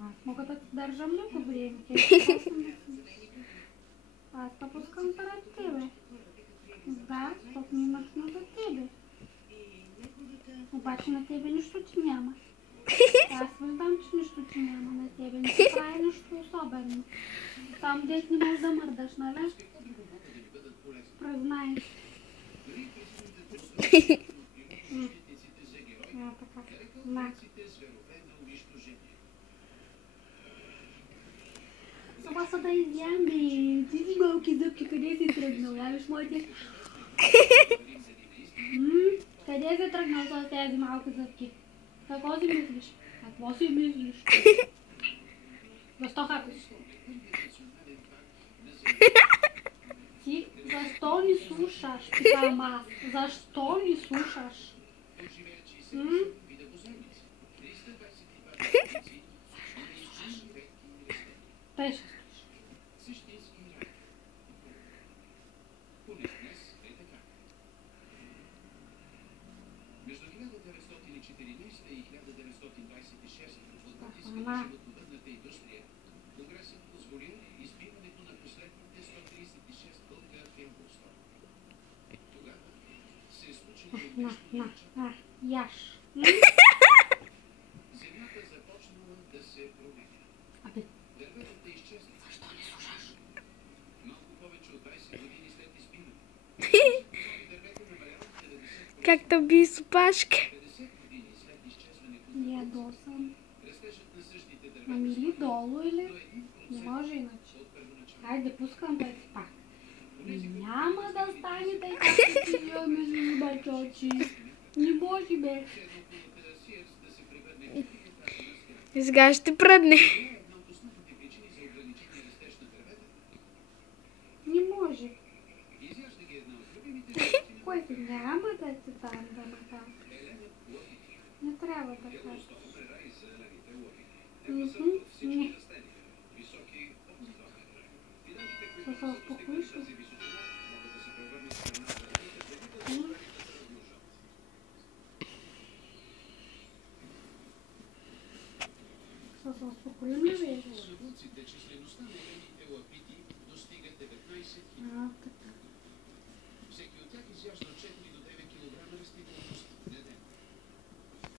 Аз мога да ти държа много време. Аз да пускам пред тебе. Да, защото ми имаш за тебе. Обаче на тебе нищо ти няма. Аз виждам, че нищо ти няма на тебе. Не ти прави нищо особено. Там дет не можеш да мърдаш, нали? Признай. Така. На. Това са да изяме. Ти си малки зъбки, къде си тръгнал? Явиш моите... Къде си тръгнал с тези малки зъбки? Какво си мислиш? Какво си мислиш? Защо хапиш? Ти защо ни слушаш? Питам аз. Защо ни слушаш? Тъй ще слушаш. Между 1914 и 1926 в животновъдната индустрия Конгресът позволи избиването на последните 136 бълка в Емблстон. Тогава се е случило нещо Яш. Земята започнала да се променя. Дърветата изчезнаха. Защо не слушаш? Малко повече от 20 години след избиването. Как да би супашка? Ядосан. Ами ли долу или? Не може иначе. Хайде, пускам да ти пак. Няма да стане тъй, както ти имаме бачочи. Не може, бе. Сега ще пръдне. Не може. Кой си няма да ти там да маха? Не трябва да кажеш. Не. Да се успокоиш ли? Да се успокоим ли вече? Числеността на елените лапити достига 19 000. Така. Всеки от тях изяжда 4